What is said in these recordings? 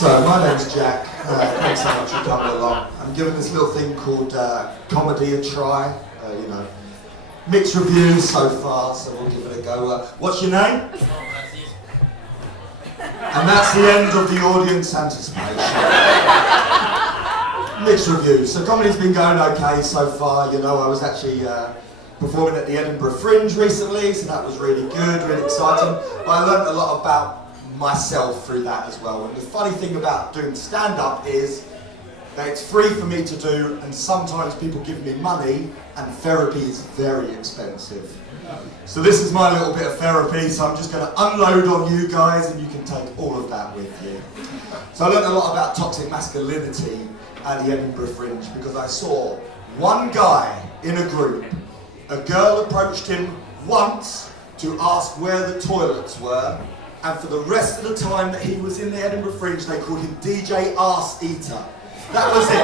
So, my name's Jack. Thanks so much for coming along. I'm giving this little thing called comedy a try. Mixed reviews so far, so we'll give it a go. What's your name? And that's the end of the audience anticipation. Mixed reviews. So comedy's been going okay so far. You know, I was actually performing at the Edinburgh Fringe recently, so that was really good, really exciting. But I learned a lot about myself through that as well. And the funny thing about doing stand-up is that it's free for me to do, and sometimes people give me money, and therapy is very expensive. So this is my little bit of therapy, so I'm just going to unload on you guys, and you can take all of that with you. So I learned a lot about toxic masculinity at the Edinburgh Fringe because I saw one guy in a group. A girl approached him once to ask where the toilets were, and for the rest of the time that he was in the Edinburgh Fringe, they called him DJ Arse Eater. That was it.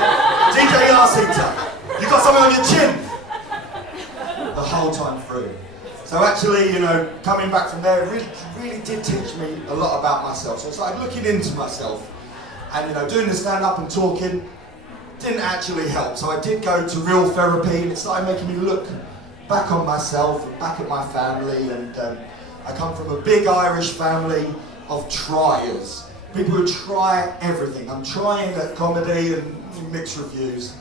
DJ Arse Eater. You got something on your chin? The whole time through. So actually, you know, coming back from there, it really did teach me a lot about myself. So I started looking into myself. And, you know, doing the stand-up and talking didn't actually help. So I did go to real therapy, and it started making me look back on myself and back at my family. And I come from a big Irish family of triers. People who try everything. I'm trying at comedy and mixed reviews,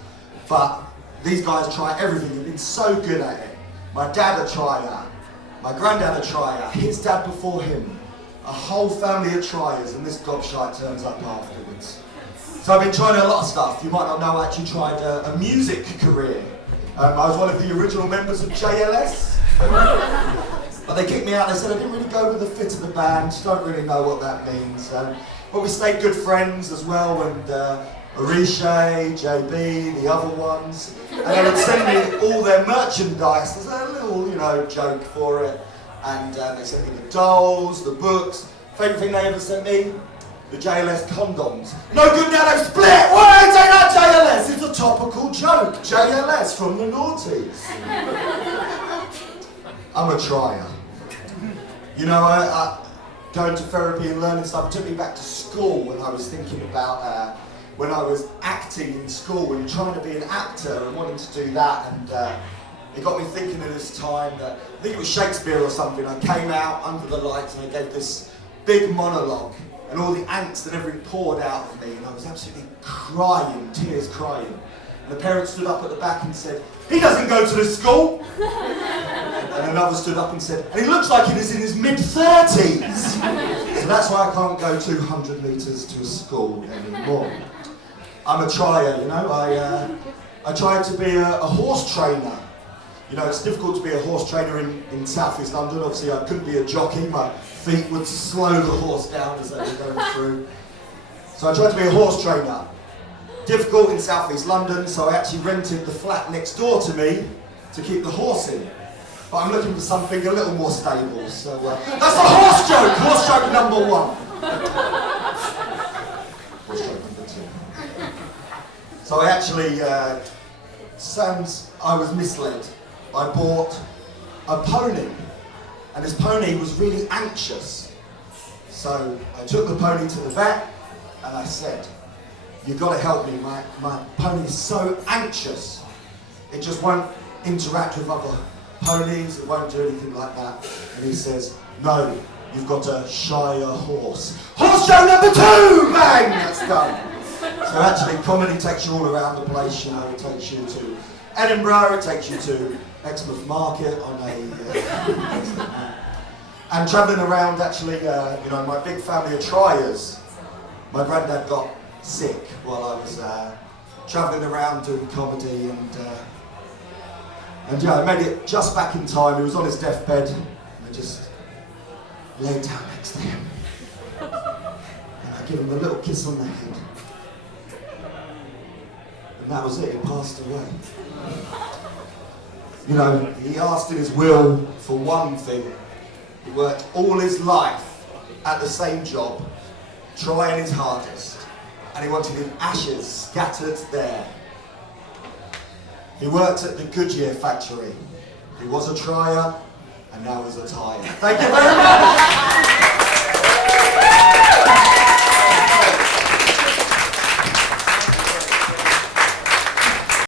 but these guys try everything. They've been so good at it. My dad a trier, my granddad a trier, his dad before him, a whole family of triers, and this gobshite turns up afterwards. So I've been trying a lot of stuff. You might not know, I actually tried a music career. I was one of the original members of JLS. But they kicked me out. They said I didn't really go with the fit of the band. Don't really know what that means. But we stayed good friends as well, and Orisha, JB, the other ones. And they would send me all their merchandise. There's a little, you know, joke for it. And they sent me the dolls, the books. Favourite thing they ever sent me? The JLS condoms. No good now, they split! Why ain't that JLS? It's a topical joke. JLS from the noughties. I'm a trier. You know, I going to therapy and learning stuff took me back to school when I was thinking about when I was acting in school and trying to be an actor and wanting to do that, and it got me thinking at this time that, I think it was Shakespeare or something, I came out under the lights and I gave this big monologue, and all the angst and everything poured out of me, and I was absolutely crying, tears crying. And the parents stood up at the back and said, "He doesn't go to this school." And another stood up and said, "And he looks like he is in his mid-30s." So that's why I can't go 200 metres to a school anymore. I'm a trier, you know. I tried to be a horse trainer. You know, it's difficult to be a horse trainer in South East London. Obviously, I couldn't be a jockey. My feet would slow the horse down as they were going through. So I tried to be a horse trainer. Difficult in South East London, so I actually rented the flat next door to me to keep the horse in. But I'm looking for something a little more stable, so that's a horse joke number one. Horse joke number two. So I actually, I was misled. I bought a pony, and this pony was really anxious. So I took the pony to the vet, and I said, "You've got to help me, my pony is so anxious. It just won't interact with other ponies, it won't do anything like that." And he says, "No, you've got to shy a horse." Horse show number 2! Bang! That's done. So actually, comedy takes you all around the place, you know. It takes you to Edinburgh, it takes you to Exmouth Market on and travelling around, actually, you know, my big family of triers. My granddad got sick while I was travelling around doing comedy, and yeah, I made it just back in time. He was on his deathbed, and I just laid down next to him, and I gave him a little kiss on the head, and that was it. He passed away. You know, he asked in his will for one thing. He worked all his life at the same job, trying his hardest. And he wanted his ashes scattered there. He worked at the Goodyear factory. He was a trier, and now he's a tire. Thank you very much!